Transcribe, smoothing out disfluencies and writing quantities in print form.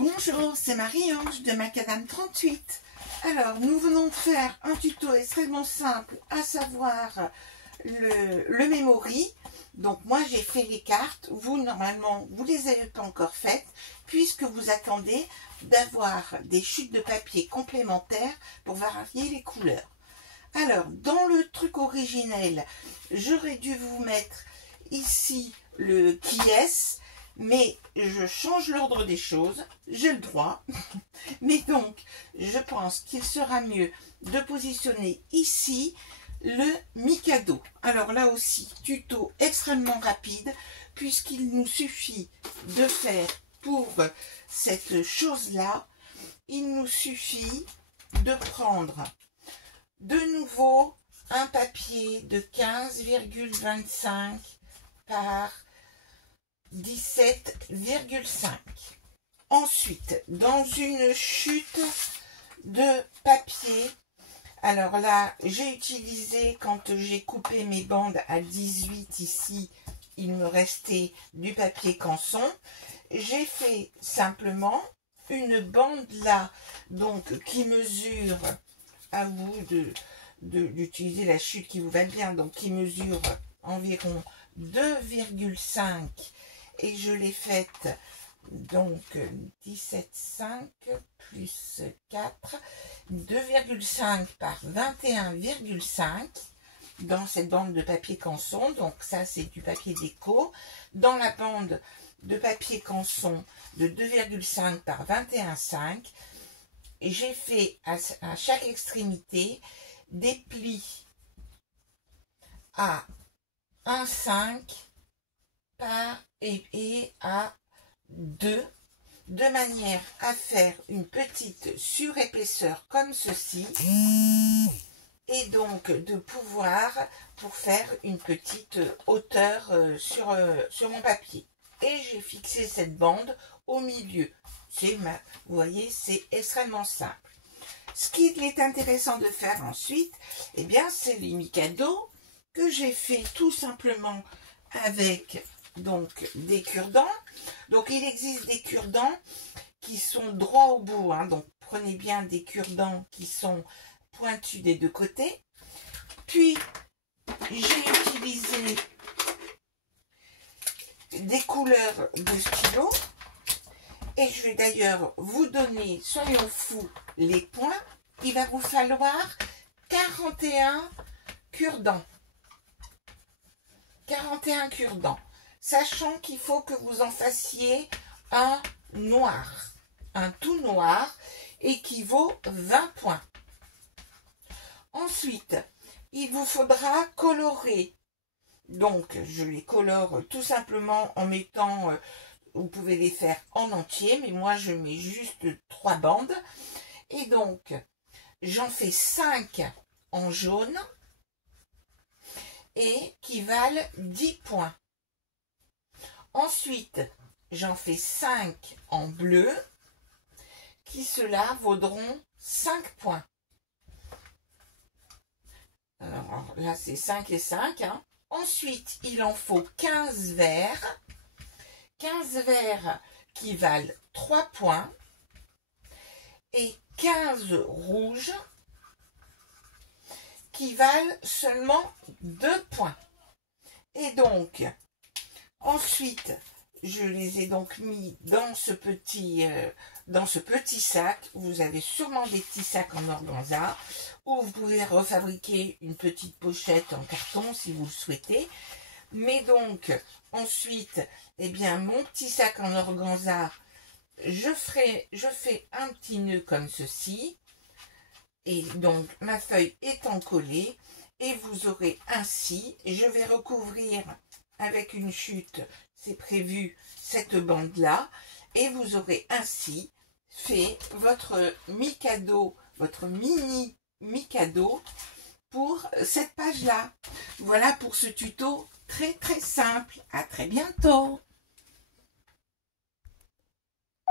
Bonjour, c'est Marie-Ange de Macadam 38. Alors, nous venons de faire un tuto extrêmement simple, à savoir le memory. Donc, moi, j'ai fait les cartes. Vous, normalement, vous les avez pas encore faites, puisque vous attendez d'avoir des chutes de papier complémentaires pour varier les couleurs. Alors, dans le truc originel, j'aurais dû vous mettre ici le qui est, mais je change l'ordre des choses, j'ai le droit. Mais donc, je pense qu'il sera mieux de positionner ici le Mikado. Alors là aussi, tuto extrêmement rapide, puisqu'il nous suffit de faire pour cette chose-là, il nous suffit de prendre de nouveau un papier de 15,25 par 17,5. Ensuite, dans une chute de papier, alors là, j'ai utilisé, quand j'ai coupé mes bandes à 18 ici, il me restait du papier canson. J'ai fait simplement une bande là, donc qui mesure, à vous d'utiliser la chute qui vous va bien, donc qui mesure environ 2,5, et je l'ai faite donc 17,5 plus 4, 2,5 par 21,5 dans cette bande de papier canson. Donc ça, c'est du papier déco. Dans la bande de papier canson de 2,5 par 21,5, et j'ai fait à chaque extrémité des plis à 1,5 par et à 2, de manière à faire une petite surépaisseur comme ceci, et donc de pouvoir pour faire une petite hauteur sur mon papier. Et j'ai fixé cette bande au milieu. Vous voyez, c'est extrêmement simple. Ce qu'il est intéressant de faire ensuite, eh bien, c'est les Mikado que j'ai fait tout simplement avec donc des cure-dents. Donc il existe des cure-dents qui sont droits au bout, hein. Donc prenez bien des cure-dents qui sont pointus des deux côtés. Puis j'ai utilisé des couleurs de stylo, et je vais d'ailleurs vous donner, soyons fous, les points. Il va vous falloir 41 cure-dents. 41 cure-dents. Sachant qu'il faut que vous en fassiez un noir. Un tout noir, et qui vaut 20 points. Ensuite, il vous faudra colorer. Donc, je les colore tout simplement en mettant... vous pouvez les faire en entier, mais moi, je mets juste 3 bandes. Et donc, j'en fais 5 en jaune, et qui valent 10 points. Ensuite, j'en fais 5 en bleu, qui ceux-là vaudront 5 points. Alors là, c'est 5 et 5. Hein. Ensuite, il en faut 15 verts. 15 verts qui valent 3 points. Et 15 rouges qui valent seulement 2 points. Et donc, ensuite, je les ai donc mis dans ce petit sac. Vous avez sûrement des petits sacs en organza, ou vous pouvez refabriquer une petite pochette en carton si vous le souhaitez. Mais donc, ensuite, eh bien, mon petit sac en organza, je fais un petit nœud comme ceci. Et donc, ma feuille étant collée, et vous aurez ainsi, et je vais recouvrir avec une chute, c'est prévu, cette bande-là, et vous aurez ainsi fait votre Mikado, votre mini Mikado pour cette page-là. Voilà pour ce tuto très très simple. À très bientôt.